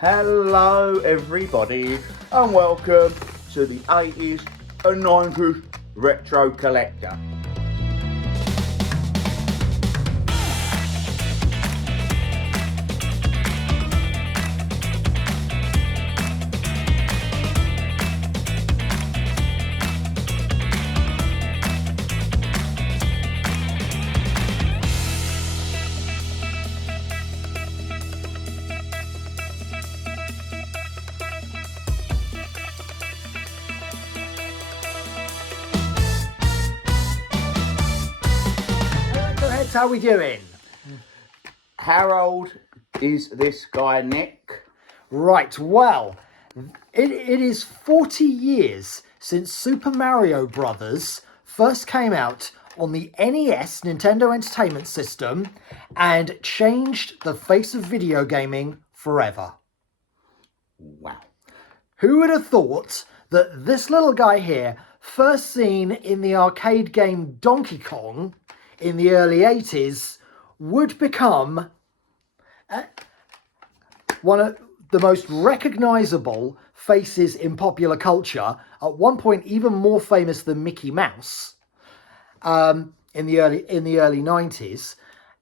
Hello everybody and welcome to the 80s and 90s Retro Collector. How are we doing? How old is this guy, Nick? Right, well, it is 40 years since Super Mario Brothers first came out on the NES, Nintendo Entertainment System, and changed the face of video gaming forever. Wow. Who would have thought that this little guy here, first seen in the arcade game Donkey Kong in the early 80s, would become one of the most recognisable faces in popular culture, at one point even more famous than Mickey Mouse, in the early 90s.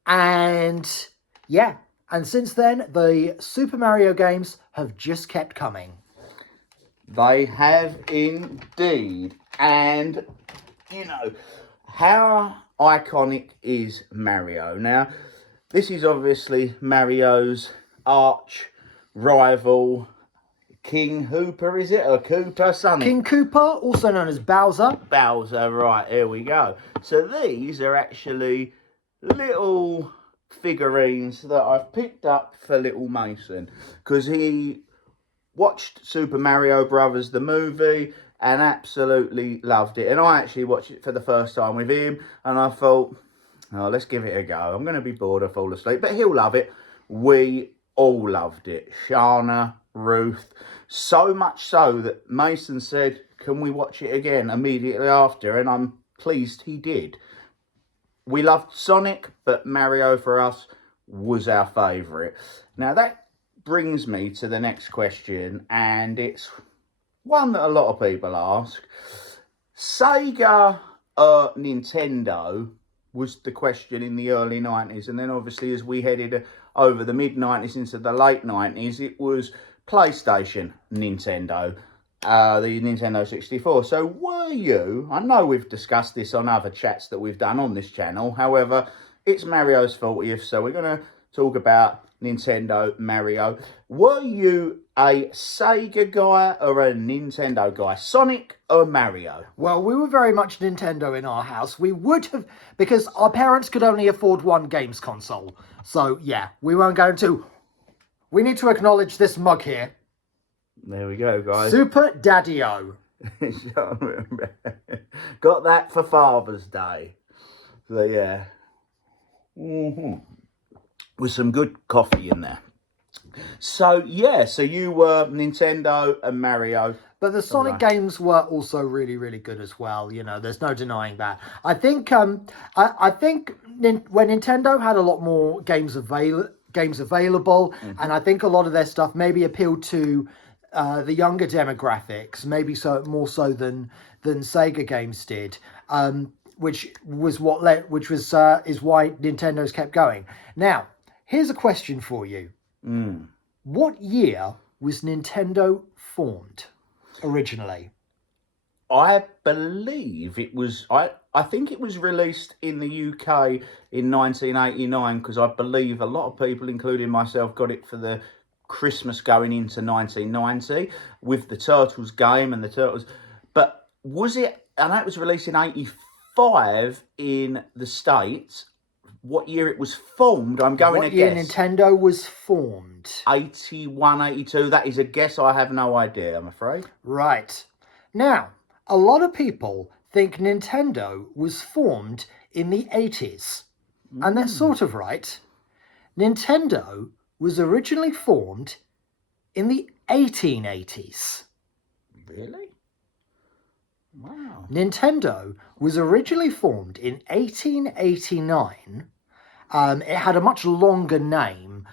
And yeah, and since then the Super Mario games have just kept coming. They have indeed. And you know, how iconic is Mario? Now, this is obviously Mario's arch rival, King Hooper, is it? Or Koopa? Something. King Koopa, also known as Bowser. Bowser, right, here we go. So these are actually little figurines that I've picked up for little Mason, because he watched Super Mario Brothers, the movie, and absolutely loved it. And I actually watched it for the first time with him, and I thought, oh, let's give it a go. I'm going to be bored or fall asleep, but he'll love it. We all loved it. Shana, Ruth, so much so that Mason said, can we watch it again immediately after? And I'm pleased he did. We loved Sonic, but Mario for us was our favourite. Now that brings me to the next question, and it's one that a lot of people ask. Sega or Nintendo was the question in the early 90s, and then obviously as we headed over the mid 90s into the late 90s, it was PlayStation, Nintendo, the Nintendo 64. So were you, I know we've discussed this on other chats that we've done on this channel, however, it's Mario's 40th, so we're going to talk about Nintendo Mario. Were you a Sega guy or a Nintendo guy? Sonic or Mario? Well, we were very much Nintendo in our house. We would have, because our parents could only afford one games console. So yeah, we weren't going to. We need to acknowledge this mug here. There we go, guys. Super Daddy-O. Got that for Father's Day. So yeah. With some good coffee in there. So yeah, so you were Nintendo and Mario. But the Sonic games were also really, really good as well. You know, there's no denying that. I think when Nintendo had a lot more games available, and I think a lot of their stuff maybe appealed to the younger demographics, maybe more so than Sega games did. Which is why Nintendo's kept going. Now, here's a question for you. What year was Nintendo formed originally? I believe it was, I think it was released in the UK in 1989, because I believe a lot of people, including myself, got it for the Christmas going into 1990 with the Turtles game and the Turtles. But was it, I know it was released in 85 in the States. What year it was formed, I'm going to guess. What year Nintendo was formed? 81, 82. That is a guess. I have no idea, I'm afraid. Right. Now, a lot of people think Nintendo was formed in the 80s. And they're sort of right. Nintendo was originally formed in the 1880s. Really? Wow. Nintendo was originally formed in 1889 It had a much longer name,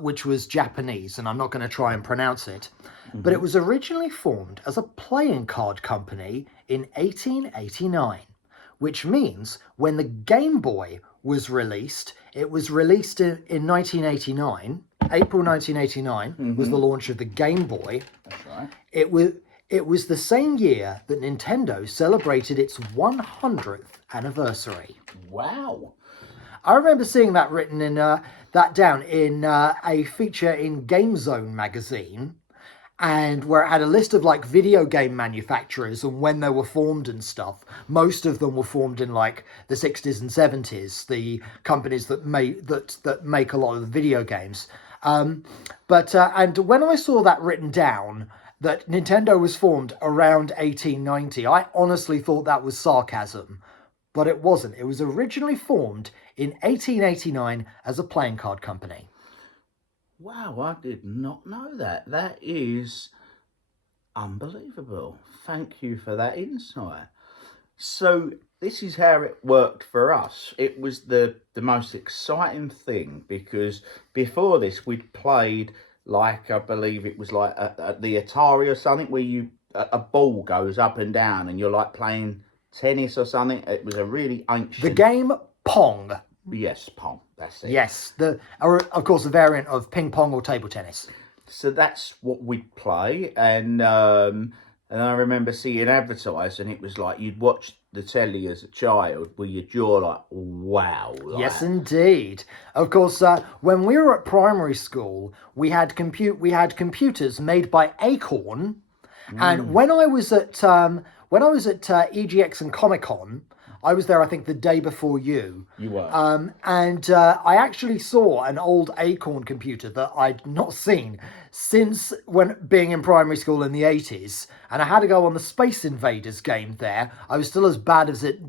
which was Japanese, and I'm not going to try and pronounce it. But it was originally formed as a playing card company in 1889, which means when the Game Boy was released, it was released in 1989. April 1989 was the launch of the Game Boy. That's right. It was the same year that Nintendo celebrated its 100th anniversary. Wow. I remember seeing that written in that down in a feature in Game Zone magazine, and where it had a list of like video game manufacturers and when they were formed and stuff. Most of them were formed in like the 60s and 70s, the companies that make a lot of the video games. And when I saw that written down, that Nintendo was formed around 1890, I honestly thought that was sarcasm. But it wasn't. It was originally formed in 1889 as a playing card company. Wow, I did not know that. That is unbelievable. Thank you for that insight. So this is how it worked for us. It was the most exciting thing, because before this we'd played, like, I believe it was like the Atari or something, where a ball goes up and down and you're like playing tennis or something. It was a really ancient... The game Pong. Yes, Pong, that's it. Yes, of course, the variant of ping pong or table tennis. So that's what we'd play, and I remember seeing advertised, and it was like you'd watch the telly as a child with your jaw like, wow. Like, yes, indeed. Of course, when we were at primary school, we had computers made by Acorn, and when I was at EGX and Comic Con, I was there, I think, the day before you. You were. I actually saw an old Acorn computer that I'd not seen since when being in primary school in the 80s. And I had to go on the Space Invaders game there. I was still as bad as it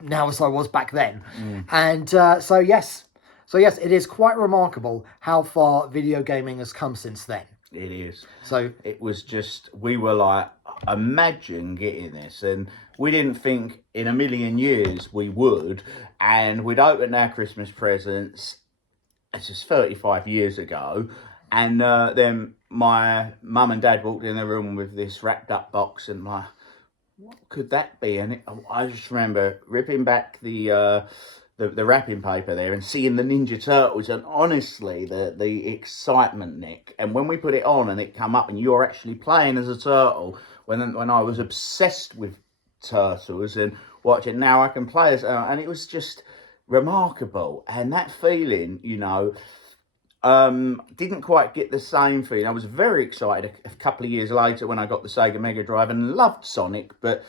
now as I was back then. And so yes, it is quite remarkable how far video gaming has come since then. It is. So it was just, we were like, imagine getting this, and we didn't think in a million years we would, and we'd opened our Christmas presents, it's just 35 years ago, and then my mum and dad walked in the room with this wrapped up box, and like, what could that be? And I just remember ripping back the wrapping paper there and seeing the Ninja Turtles, and honestly the excitement, Nick. And when we put it on and it come up and you're actually playing as a turtle, when I was obsessed with turtles and watching, now I can play as and it was just remarkable. And that feeling, didn't quite get the same feeling. I was very excited a couple of years later when I got the Sega Mega Drive and loved Sonic, but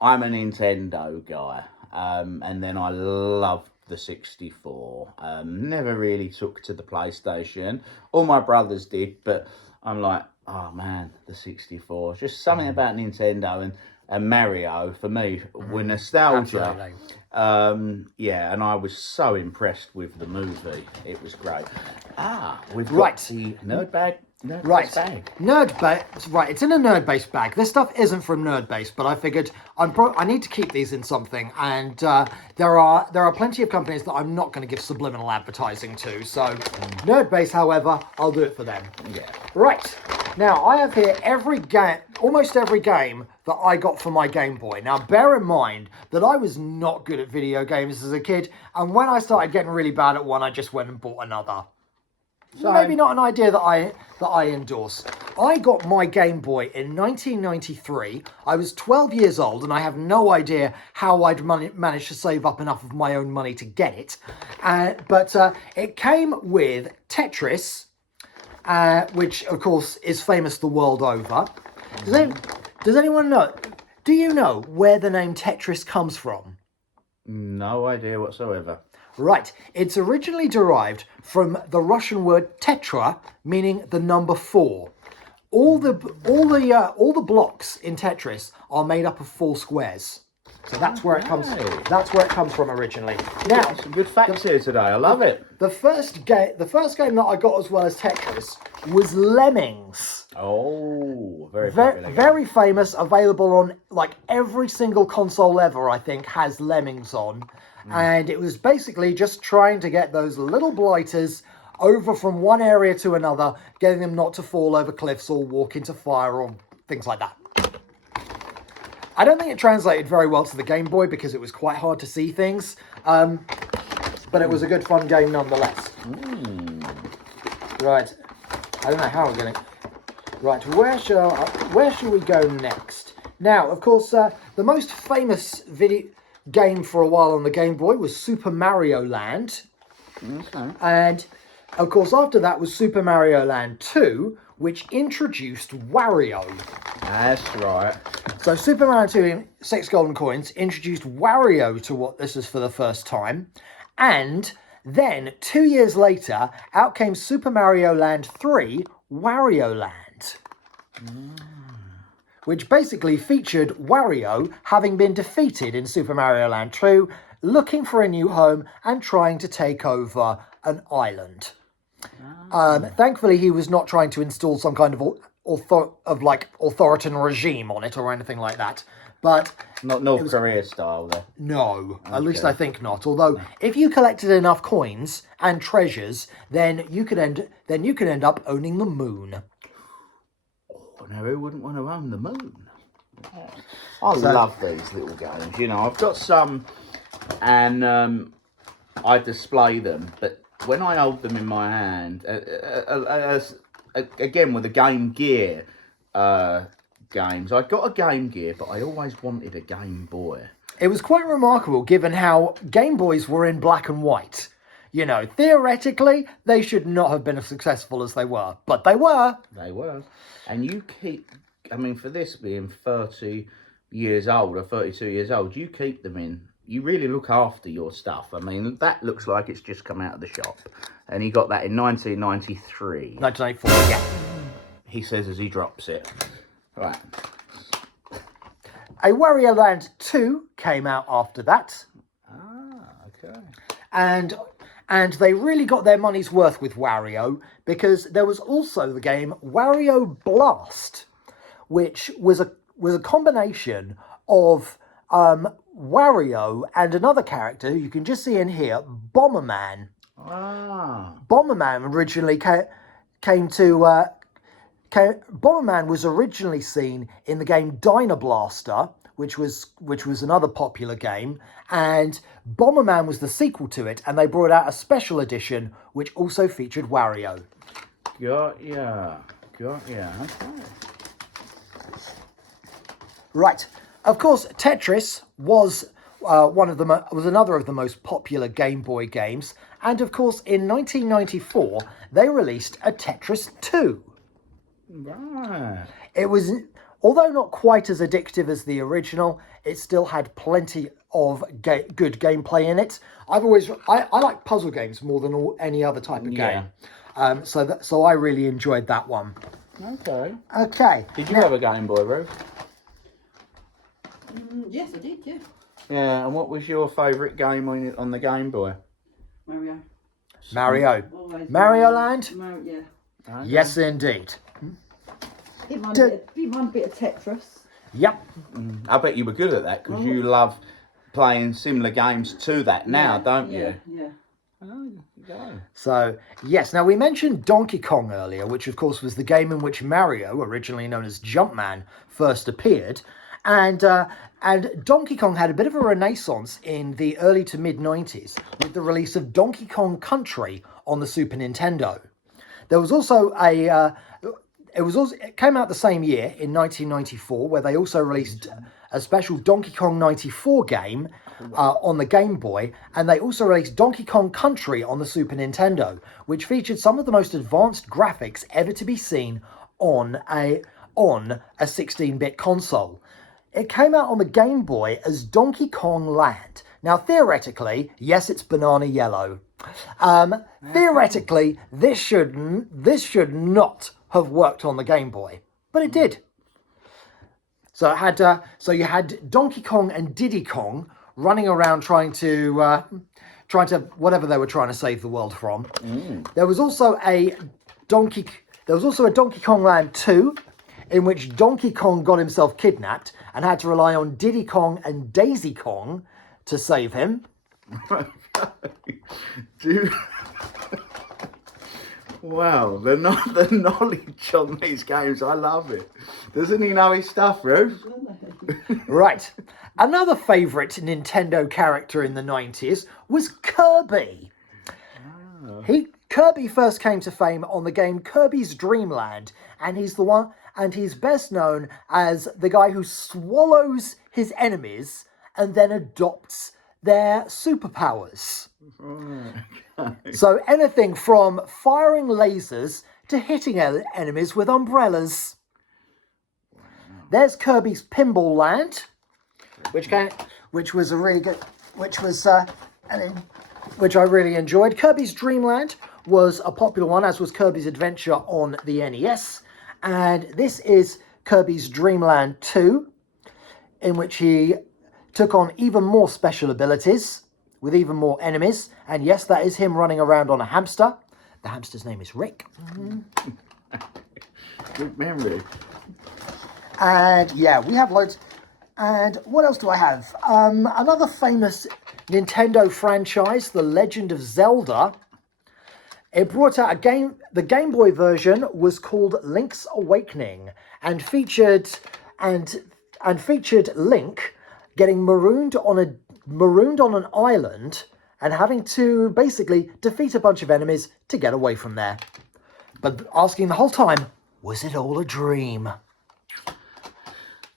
I'm a Nintendo guy. And then I loved the 64. Never really took to the PlayStation. All my brothers did, but I'm like, oh man, the 64. Just something about Nintendo and Mario, for me, were nostalgia. Yeah, and I was so impressed with the movie. It was great. We've got the Nerd Bag. Nerd bag. Right, it's in a nerd based bag. This stuff isn't from nerd based, but I figured I need to keep these in something, and there are plenty of companies that I'm not going to give subliminal advertising to. So nerd based, however, I'll do it for them. Yeah. Right. Now I have here almost every game that I got for my Game Boy. Now bear in mind that I was not good at video games as a kid, and when I started getting really bad at one, I just went and bought another. So maybe not an idea that I endorse. I got my Game Boy in 1993. I was 12 years old, and I have no idea how I'd managed to save up enough of my own money to get it. But it came with Tetris, which of course is famous the world over. Does anyone know? Do you know where the name Tetris comes from? No idea whatsoever. Right, it's originally derived from the Russian word tetra, meaning the number 4. All the blocks in Tetris are made up of 4 squares. So that's where it comes. That's where it comes from originally. Now, some good facts here today. I love it. The first game that I got as well as Tetris was Lemmings. Oh, very popular game. Very famous, available on like every single console ever, I think, has Lemmings on. And it was basically just trying to get those little blighters over from one area to another, getting them not to fall over cliffs or walk into fire or things like that. I don't think it translated very well to the Game Boy because it was quite hard to see things. But it was a good fun game nonetheless. Right. I don't know how we're going to... Right, where shall we go next? Now, of course, the most famous video game for a while on the Game Boy was Super Mario Land. Okay. And, of course, after that was Super Mario Land 2, which introduced Wario. That's right. So Super Mario 2 in 6 Golden Coins introduced Wario to what this is for the first time. And then, 2 years later, out came Super Mario Land 3, Wario Land. Which basically featured Wario having been defeated in Super Mario Land 2, looking for a new home and trying to take over an island. Thankfully, he was not trying to install some kind of authoritarian regime on it or anything like that. But Not North Korea style, though. no, at least I think not. Although, if you collected enough coins and treasures, then you could end up owning the moon. Oh, now who wouldn't want to own the moon? I love these little games. You know, I've got some, and I display them. But when I hold them in my hand, again with the Game Gear games, I got a Game Gear, but I always wanted a Game Boy. It was quite remarkable given how Game Boys were in black and white. You know, theoretically, they should not have been as successful as they were, but they were. They were. And you keep, I mean, for this being 30 years old or 32 years old, you keep them in. You really look after your stuff. I mean, that looks like it's just come out of the shop. And he got that in 1993. 1984, yeah. He says as he drops it. Right. A Wario Land 2 came out after that. Ah, okay. And they really got their money's worth with Wario, because there was also the game Wario Blast, which was a combination of Wario and another character who you can just see in here, Bomberman. Ah. Bomberman originally Bomberman was originally seen in the game Dynablaster, which was another popular game, and Bomberman was the sequel to it, and they brought out a special edition which also featured Wario. Got ya. Okay. Right. Of course, Tetris was another of the most popular Game Boy games, and of course, in 1994 they released a Tetris 2. Right. It was, although not quite as addictive as the original, it still had plenty of good gameplay in it. I like puzzle games more than any other type of game. So I really enjoyed that one. Okay. Okay. Did you have a Game Boy, Ruth? Yes, I did, yeah. Yeah, and what was your favourite game on the Game Boy? Mario. Mario. Mario Land? Yeah. Okay. Yes, indeed. Did one bit of Tetris. Yep. I bet you were good at that because you love playing similar games to that now, don't you? Yeah. Oh, go. So, yes, now we mentioned Donkey Kong earlier, which of course was the game in which Mario, originally known as Jumpman, first appeared. And Donkey Kong had a bit of a renaissance in the early to mid-90s with the release of Donkey Kong Country on the Super Nintendo. There was also it came out the same year in 1994, where they also released a special Donkey Kong 94 game on the Game Boy, and they also released Donkey Kong Country on the Super Nintendo, which featured some of the most advanced graphics ever to be seen on a 16-bit console. It came out on the Game Boy as Donkey Kong Land. Now, theoretically, yes, it's banana yellow. Theoretically, this should not have worked on the Game Boy, but it did. So it had you had Donkey Kong and Diddy Kong running around trying to whatever they were trying to save the world from. There was also a Donkey There was also a Donkey Kong Land 2, in which Donkey Kong got himself kidnapped and had to rely on Diddy Kong and Daisy Kong to save him. Dude. Wow, the knowledge on these games, I love it. Doesn't he know his stuff, Ruth? Right. Another favourite Nintendo character in the 90s was Kirby. Kirby first came to fame on the game Kirby's Dream Land, and he's best known as the guy who swallows his enemies and then adopts their superpowers. So anything from firing lasers to hitting enemies with umbrellas. There's Kirby's Pinball Land, which was a really good, which I really enjoyed. Kirby's Dream Land was a popular one, as was Kirby's Adventure on the NES, and this is Kirby's Dream Land 2, in which he took on even more special abilities with even more enemies. And yes, that is him running around on a hamster. The hamster's name is Rick. Good memory. And yeah, we have loads. And what else do I have? Another famous Nintendo franchise, The Legend of Zelda. It brought out a game. The Game Boy version was called Link's Awakening, and featured Link getting marooned on an island and having to basically defeat a bunch of enemies to get away from there. But asking the whole time, was it all a dream?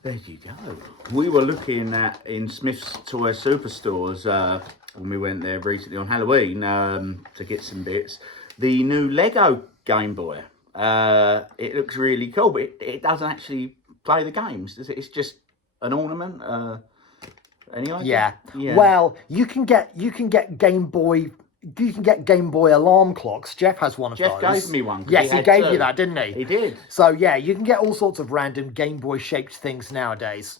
There you go. We were looking at in Smith's Toy Superstores when we went there recently on Halloween to get some bits. The new Lego Game Boy. It looks really cool, but it doesn't actually play the games, does it? It's just an ornament. Any idea? Yeah. Well, you can get Game Boy. You can get Game Boy alarm clocks. Jeff has one of those. Jeff gave me one. Yes, he gave you that, didn't he? He did. So yeah, you can get all sorts of random Game Boy shaped things nowadays.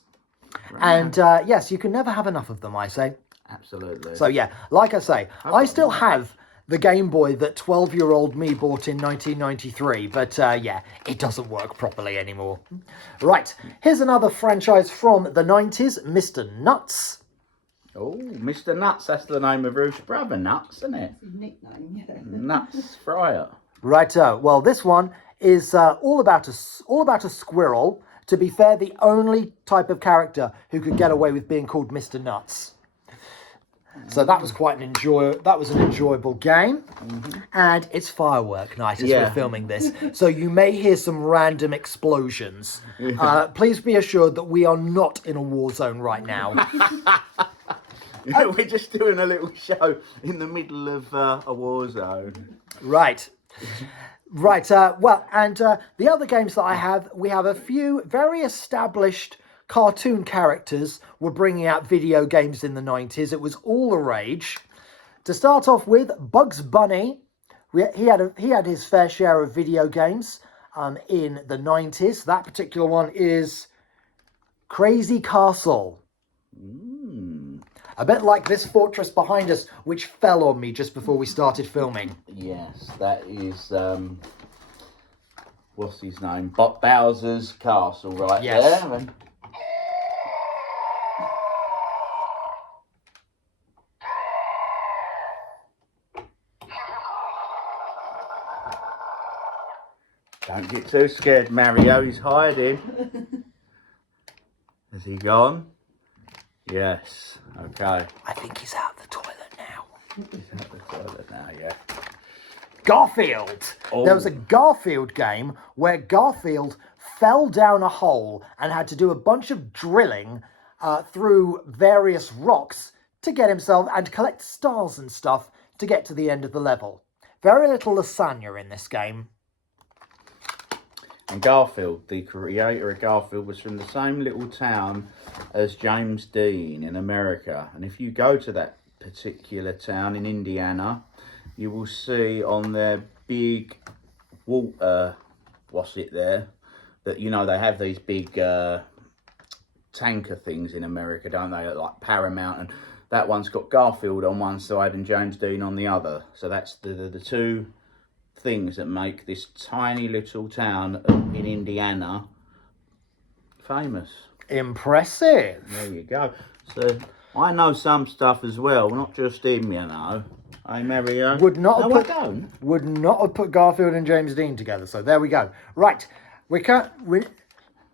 Right. And yes, you can never have enough of them, I say. Absolutely. So yeah, like I say, I still have the Game Boy that 12-year-old me bought in 1993, but yeah, it doesn't work properly anymore. Right, here's another franchise from the 90s, Mr. Nuts. Oh, Mr. Nuts, that's the name of Ruth's brother, Nuts, isn't it? His nickname, yeah. Nuts Fryer. Righto, well this one is all about a squirrel. To be fair, the only type of character who could get away with being called Mr. Nuts. So that was an enjoyable game, and it's firework night as we're filming this. So you may hear some random explosions. Please be assured that we are not in a war zone right now. We're just doing a little show in the middle of a war zone. Right. Right. Well, and the other games that we have a few very established cartoon characters were bringing out video games in the 90s. It was all the rage. To start off with, Bugs Bunny. He had his fair share of video games in the 90s. That particular one is Crazy Castle. A bit like this fortress behind us, which fell on me just before we started filming. Yes, that is, what's his name? Bowser's Castle right there. And... Don't get too scared, Mario. He's hiding. Has he gone? Yes. Okay. I think he's out of the toilet now. He's out of the toilet now, yeah. Garfield. Oh. There was a Garfield game where Garfield fell down a hole and had to do a bunch of drilling through various rocks to get himself and collect stars and stuff to get to the end of the level. Very little lasagna in this game. And Garfield, the creator of Garfield, was from the same little town as James Dean in America. And if you go to that particular town in Indiana, you will see on their big water, what's it there? That, you know, they have these big tanker things in America, don't they? Like Paramount. And that one's got Garfield on one side and James Dean on the other. So that's the two things that make this tiny little town in Indiana famous. Impressive. There you go. So I know some stuff as well, not just him, you know. Hey, Mario. Would not no, have put, I don't. Would not have put Garfield and James Dean together. So there we go. Right,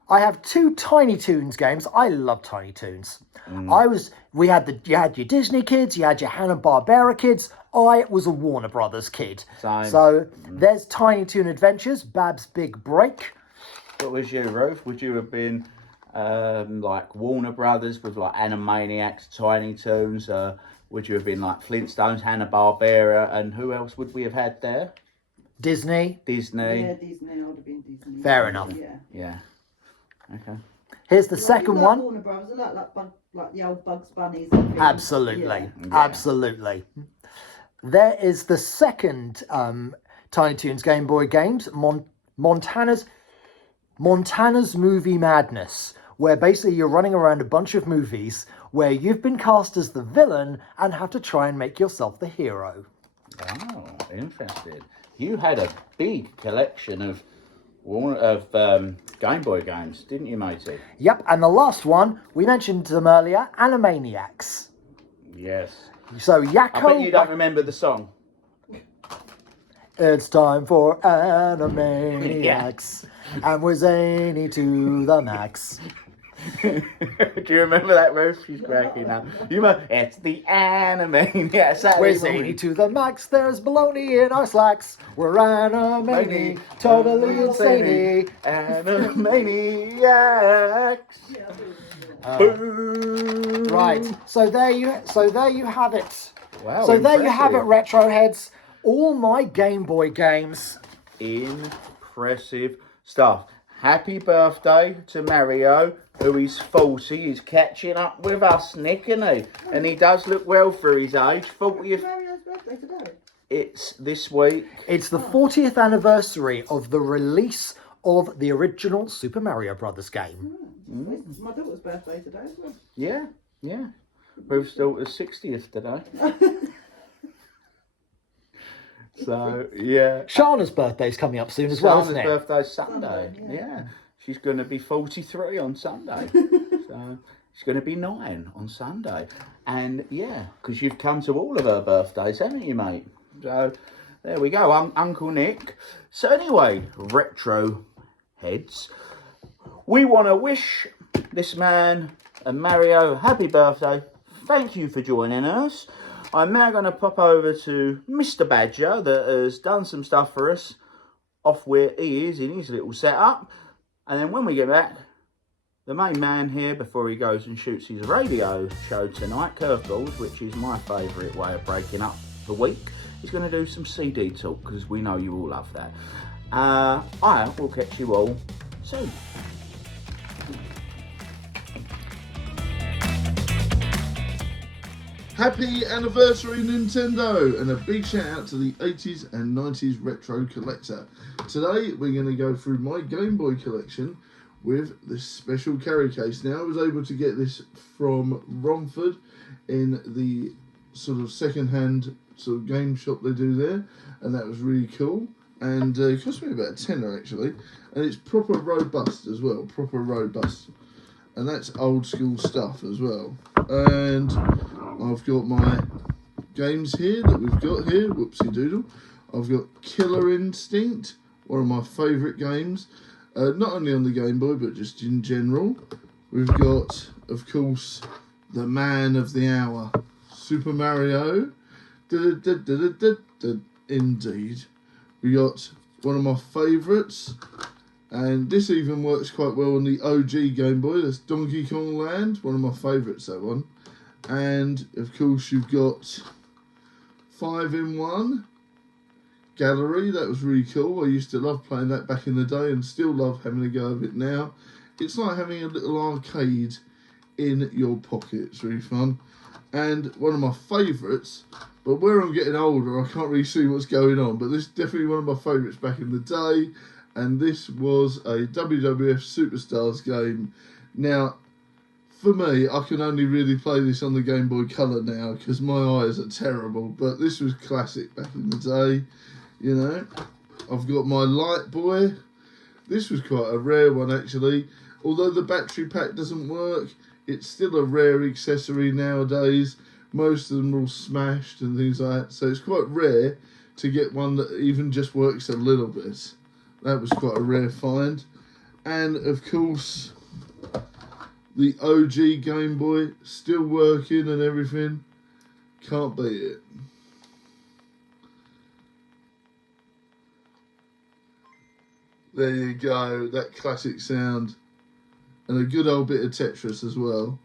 I have 2 Tiny Toons games. I love Tiny Toons. You had your Disney kids, you had your Hanna-Barbera kids. I was a Warner Brothers kid. Same. So there's Tiny Toon Adventures, Bab's Big Break. What was you, Ruth? Would you have been like Warner Brothers with like Animaniacs, Tiny Toons? Would you have been like Flintstones, Hanna-Barbera, and who else would we have had there? Disney. Disney. Yeah, Disney. I would have been Disney. Fair enough. Yeah. Yeah. Okay. Here's the second like one. Warner Brothers, like the old Bugs Bunnies. And things. Absolutely. Yeah. Absolutely. There is the second Tiny Toons Game Boy games, Montana's Movie Madness, where basically you're running around a bunch of movies where you've been cast as the villain and have to try and make yourself the hero. Oh, interesting. You had a big collection of Game Boy games, didn't you, matey? Yep, and the last one, we mentioned them earlier, Animaniacs. Yes. So Yakko... I bet you don't remember the song. It's time for Animaniacs, and we're zany to the max. Do you remember that, Ruth? She's cracking up. It's the Animaniacs. We're zany to the max, there's baloney in our slacks. We're Animani, totally insane. Animaniacs. Boom. Right, so there you have it. Wow, So there you have it, impressive. retro heads. All my Game Boy games. Impressive stuff. Happy birthday to Mario, who is 40. He's catching up with us, Nick, isn't he? And he does look well for his age. 40th. Mario's birthday today. It's this week. It's the 40th anniversary of the release of the original Super Mario Brothers game. It's my daughter's birthday today as well. Yeah, yeah. Ruth's daughter's 60th today. So, yeah. Shana's birthday's coming up soon as well, isn't Shana's it? birthday's Sunday. Sunday, Yeah. She's going to be 43 on Sunday. So she's going to be 9 on Sunday. And yeah, because you've come to all of her birthdays, haven't you, mate? So there we go, Uncle Nick. So anyway, retro heads, we want to wish this man and Mario happy birthday. Thank you for joining us. I'm now going to pop over to Mr. Badger that has done some stuff for us off where he is in his little setup. And then when we get back, the main man here, before he goes and shoots his radio show tonight, Curveballs, which is my favourite way of breaking up the week, is going to do some CD talk, because we know you all love that. I will catch you all soon. Happy anniversary, Nintendo! And a big shout out to the 80s and 90s retro collector. Today we're going to go through my Game Boy collection with this special carry case. Now I was able to get this from Romford in the sort of second-hand sort of game shop they do there, and that was really cool. And it cost me about a tenner actually, and it's proper robust as well, proper robust. And that's old school stuff as well. And I've got my games here that we've got here, whoopsie doodle. I've got Killer Instinct, one of my favourite games, not only on the Game Boy but just in general. We've got, of course, the man of the hour, Super Mario. Indeed. We got one of my favourites, and this even works quite well on the OG Game Boy. That's Donkey Kong Land, one of my favourites, that one. And of course you've got 5-in-1 Gallery. That was really cool. I used to love playing that back in the day and still love having a go of it now. It's like having a little arcade in your pocket. It's really fun. And one of my favourites, but where I'm getting older I can't really see what's going on, but this is definitely one of my favourites back in the day, and this was a WWF Superstars game. Now, for me, I can only really play this on the Game Boy Color now because my eyes are terrible, but this was classic back in the day. You know, I've got my Light Boy. This was quite a rare one actually. Although the battery pack doesn't work, it's still a rare accessory nowadays. Most of them are all smashed and things like that. So it's quite rare to get one that even just works a little bit. That was quite a rare find. And of course, the OG Game Boy, still working and everything. Can't beat it. There you go, that classic sound. And a good old bit of Tetris as well.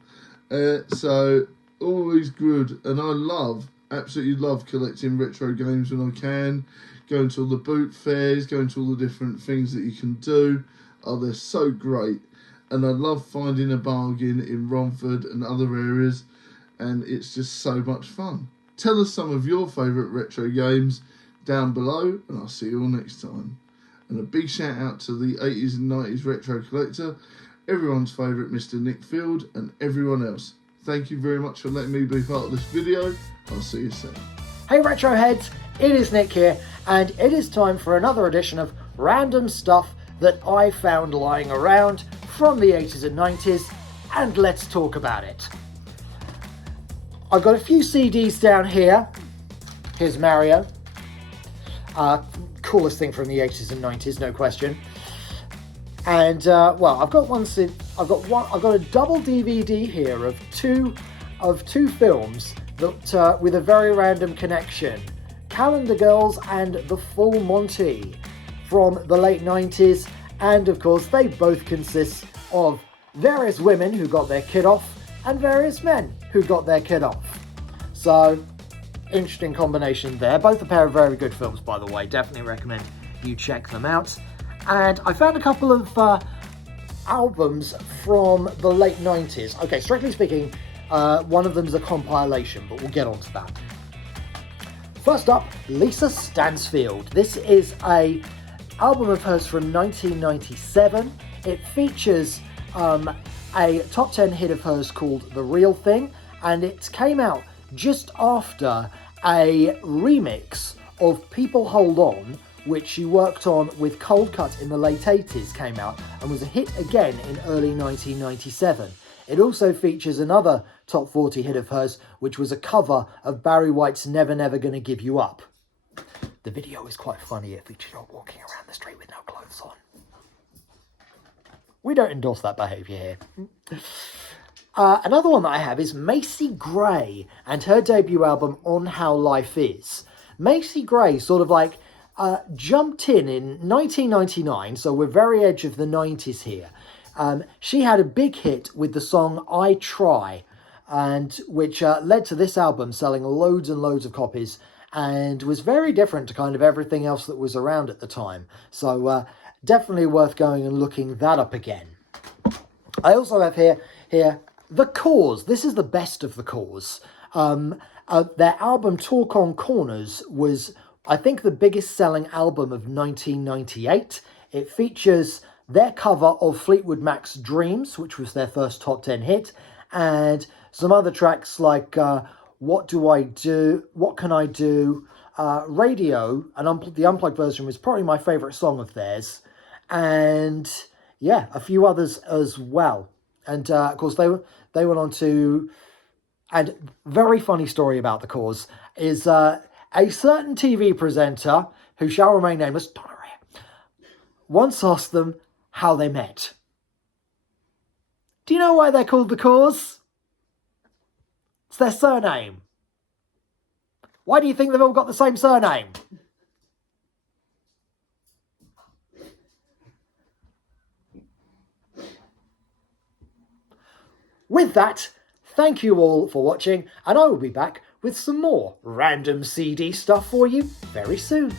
So, always good. And I absolutely love collecting retro games when I can. Going to all the boot fairs, going to all the different things that you can do. Oh, they're so great. And I love finding a bargain in Romford and other areas. And it's just so much fun. Tell us some of your favourite retro games down below. And I'll see you all next time. And a big shout out to the 80s and 90s retro collector, everyone's favourite Mr. Nick Field, and everyone else. Thank you very much for letting me be part of this video. I'll see you soon. Hey retro heads, it is Nick here, and it is time for another edition of random stuff that I found lying around from the 80s and 90s, and let's talk about it. I've got a few CDs down here. Here's Mario. Coolest thing from the 80s and 90s, no question. And well, I've got a double DVD here of two films that with a very random connection: Calendar Girls and The Full Monty from the late 90s, and of course they both consist of various women who got their kid off and various men who got their kid off. So, interesting combination there. Both a pair of very good films, by the way. Definitely recommend you check them out. And I found a couple of albums from the late 90s. Okay, strictly speaking, one of them is a compilation, but we'll get on to that. First up, Lisa Stansfield. This is a album of hers from 1997. It features a top 10 hit of hers called The Real Thing, and it came out just after a remix of People Hold On, which she worked on with Cold Cut in the late 80s, came out and was a hit again in early 1997. It also features another top 40 hit of hers, which was a cover of Barry White's Never Never Gonna Give You Up. The video is quite funny. It featured her walking around the street with no clothes on. We don't endorse that behaviour here. Another one that I have is Macy Gray and her debut album On How Life Is. Macy Gray sort of like jumped in 1999, so we're very edge of the 90s here. She had a big hit with the song I Try, and which led to this album selling loads and loads of copies, and was very different to kind of everything else that was around at the time. So definitely worth going and looking that up again. I also have here The Cause. This is the best of The Cause. Their album Talk on Corners was, I think, the biggest selling album of 1998. It features their cover of Fleetwood Mac's Dreams, which was their first top 10 hit, and some other tracks like What Do I Do, What Can I Do, Radio, and the unplugged version was probably my favourite song of theirs, and yeah, a few others as well. And of course they went on to, and very funny story about The Cause is a certain TV presenter, who shall remain nameless, once asked them how they met. Do you know why they're called The Cause? It's their surname. Why do you think they've all got the same surname? With that, thank you all for watching, and I will be back with some more random CD stuff for you very soon.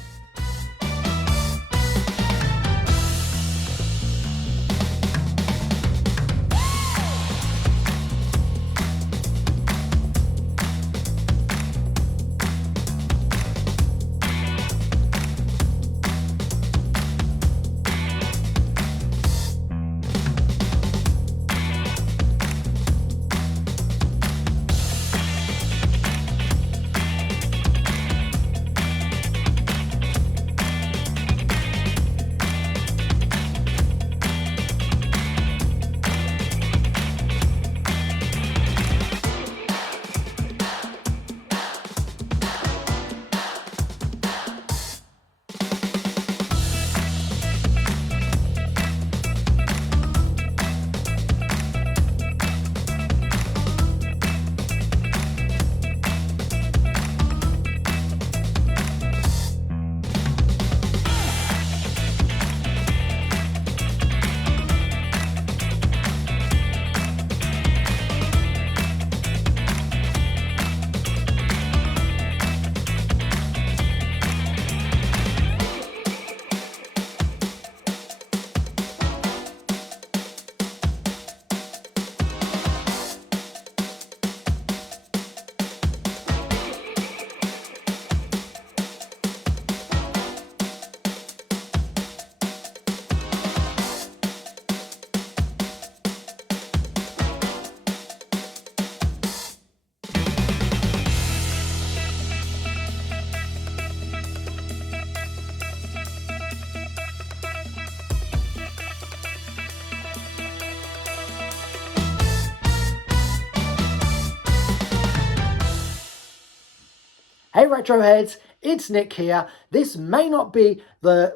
Hey Retroheads, it's Nick here. This may not be the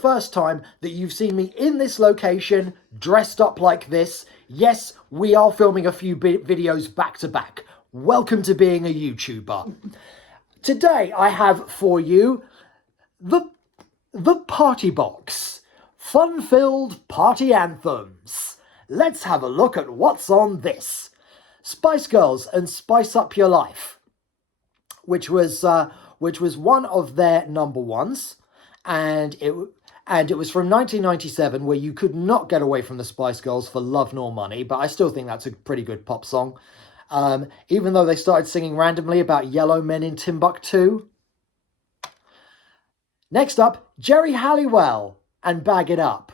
first time that you've seen me in this location, dressed up like this. Yes, we are filming a few videos back to back. Welcome to being a YouTuber. Today I have for you the Party Box. Fun-filled party anthems. Let's have a look at what's on this. Spice Girls and Spice Up Your Life, which was one of their number ones, and it was from 1997, where you could not get away from the Spice Girls for Love Nor Money, but I still think that's a pretty good pop song. Even though they started singing randomly about yellow men in Timbuktu. Next up, Jerry Halliwell and Bag It Up.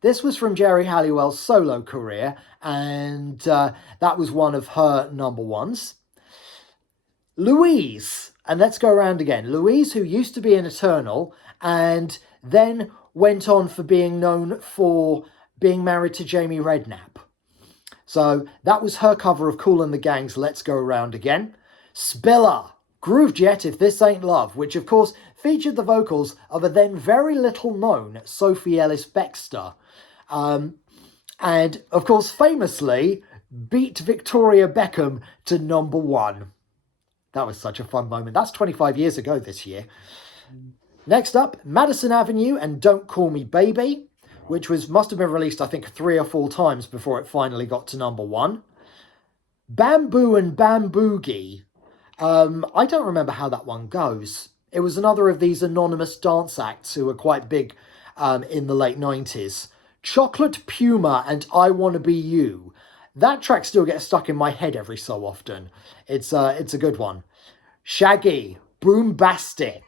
This was from Jerry Halliwell's solo career, and that was one of her number ones. Louise, and let's go around again. Louise, who used to be in Eternal, and then went on for being known for being married to Jamie Redknapp. So that was her cover of Kool and the Gang's Let's Go Around Again. Spiller, Groove Jet If This Ain't Love, which of course featured the vocals of a then very little known Sophie Ellis-Bextor. And of course famously beat Victoria Beckham to number one. That was such a fun moment. That's 25 years ago this year. Next up, Madison Avenue and Don't Call Me Baby, which must have been released, I think, 3 or 4 times before it finally got to number one. Bamboo and Bamboogie. I don't remember how that one goes. It was another of these anonymous dance acts who were quite big in the late 90s. Chocolate Puma and I Wanna Be You. That track still gets stuck in my head every so often. It's a good one. Shaggy, Boombastic.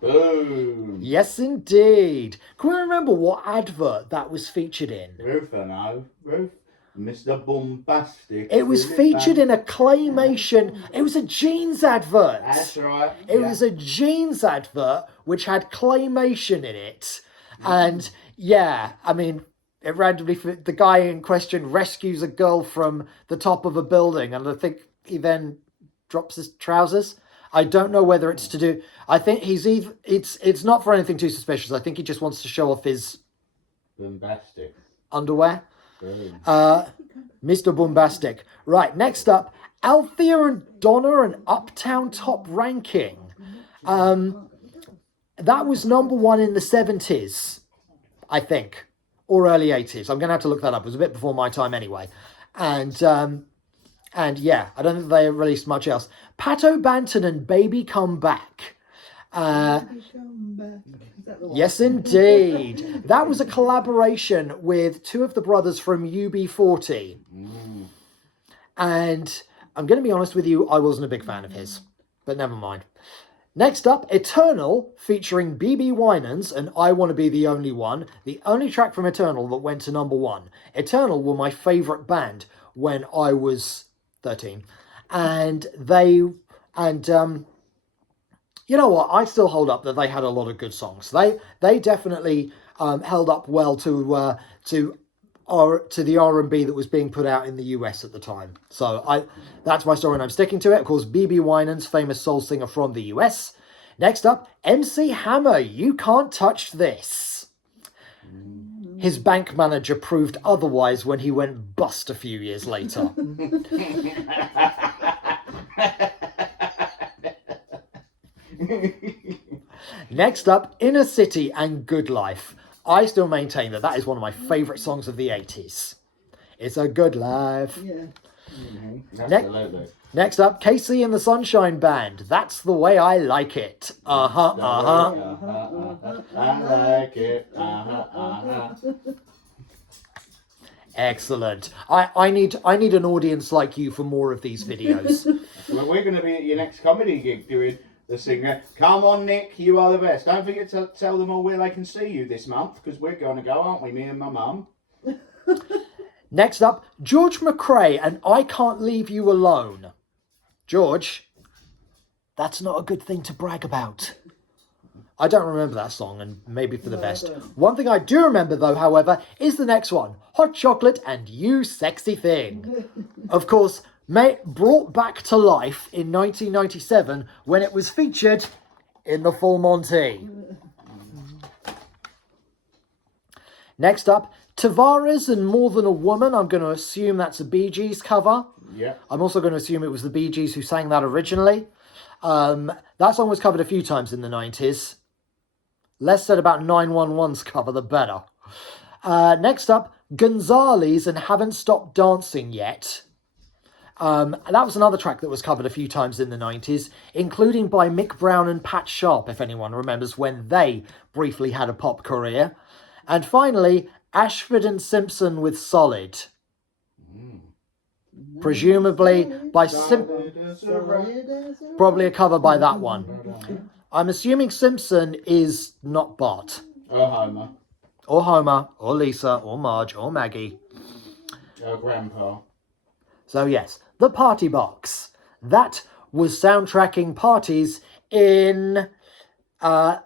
Boom. Yes, indeed. Can we remember what advert that was featured in? Ruth, I know. Ruth. Mr. Bombastic. It was featured in a claymation. It was a jeans advert. That's right. It was a jeans advert which had claymation in it. And yeah, I mean, it randomly, the guy in question rescues a girl from the top of a building, and I think he then drops his trousers. I don't know whether it's to do. I think it's not for anything too suspicious. I think he just wants to show off his Bombastic underwear. Boom. Mr. Bombastic. Right, next up, Althea and Donna and Uptown Top Ranking. That was number one in the 70s, I think, or early 80s. I'm going to have to look that up. It was a bit before my time anyway. And yeah, I don't think they released much else. Pat O'Banton and Baby Come Back. Yes, indeed. That was a collaboration with 2 of the brothers from UB40. And I'm going to be honest with you, I wasn't a big fan of his. But never mind. Next up, Eternal, featuring BB Winans and I Wanna Be the Only One. The only track from Eternal that went to number one. Eternal were my favourite band when I was 13. And you know what? I still hold up that they had a lot of good songs. They definitely held up well to the R&B that was being put out in the US at the time. So that's my story and I'm sticking to it. Of course, BB Winans, famous soul singer from the US. Next up, MC Hammer, You Can't Touch This. His bank manager proved otherwise when he went bust a few years later. Next up, Inner City and Good Life. I still maintain that is one of my favourite songs of the 80s. It's a good life. Yeah. Absolutely. Next up, Casey and the Sunshine Band. That's the way I like it. I like it. Excellent. I need an audience like you for more of these videos. Well, we're going to be at your next comedy gig doing the singer. Come on, Nick, you are the best. Don't forget to tell them all where they can see you this month, because we're going to go, aren't we, me and my mum? Next up, George McRae and I Can't Leave You Alone. George, that's not a good thing to brag about. I don't remember that song, and maybe for the best. One thing I do remember, though, however, is the next one. Hot Chocolate and You Sexy Thing. Of course, brought back to life in 1997 when it was featured in the Full Monty. Next up, Tavares and More Than a Woman. I'm going to assume that's a Bee Gees cover. Yeah. I'm also going to assume it was the Bee Gees who sang that originally. That song was covered a few times in the 90s. Less said about 911's cover, the better. Next up, Gonzales and Haven't Stopped Dancing Yet. That was another track that was covered a few times in the 90s, including by Mick Brown and Pat Sharp, if anyone remembers when they briefly had a pop career. And finally, Ashford and Simpson with Solid. Presumably by probably a cover by that one. I'm assuming Simpson is not Bart. Or Homer. Or Homer, or Lisa, or Marge, or Maggie. Or Grandpa. So yes, the Party Box. That was soundtracking parties in the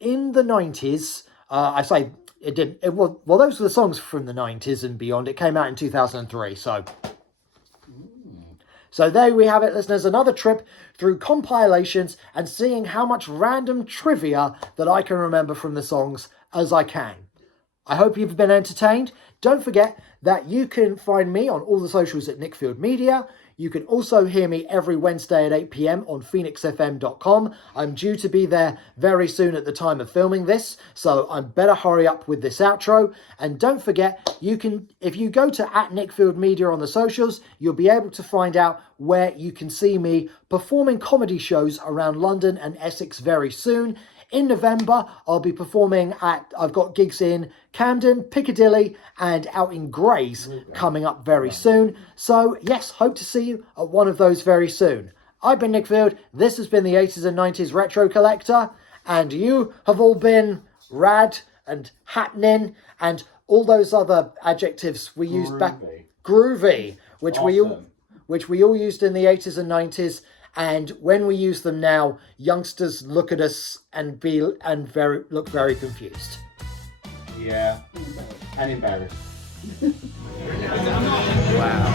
90s. I say it did. Well, those were the songs from the 90s and beyond. It came out in 2003. So there we have it, listeners. Another trip through compilations and seeing how much random trivia that I can remember from the songs as I can. I hope you've been entertained. Don't forget that you can find me on all the socials at Nickfield Media. You can also hear me every Wednesday at 8 p.m. on phoenixfm.com. I'm due to be there very soon at the time of filming this, so I better hurry up with this outro. And don't forget, you can, if you go to @Nickfield Media on the socials, you'll be able to find out where you can see me performing comedy shows around London and Essex very soon. In November, I'll be performing I've got gigs in Camden, Piccadilly, and out in Grays coming up very soon. So, yes, hope to see you at one of those very soon. I've been Nick Field, this has been the 80s and 90s Retro Collector, and you have all been rad and happening and all those other adjectives we used back. Groovy, which Awesome. we all used in the 80s and 90s. And when we use them now, youngsters look at us and look very confused. Yeah. And embarrassed. Wow.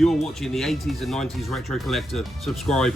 You're watching the 80s and 90s Retro Collector. Subscribe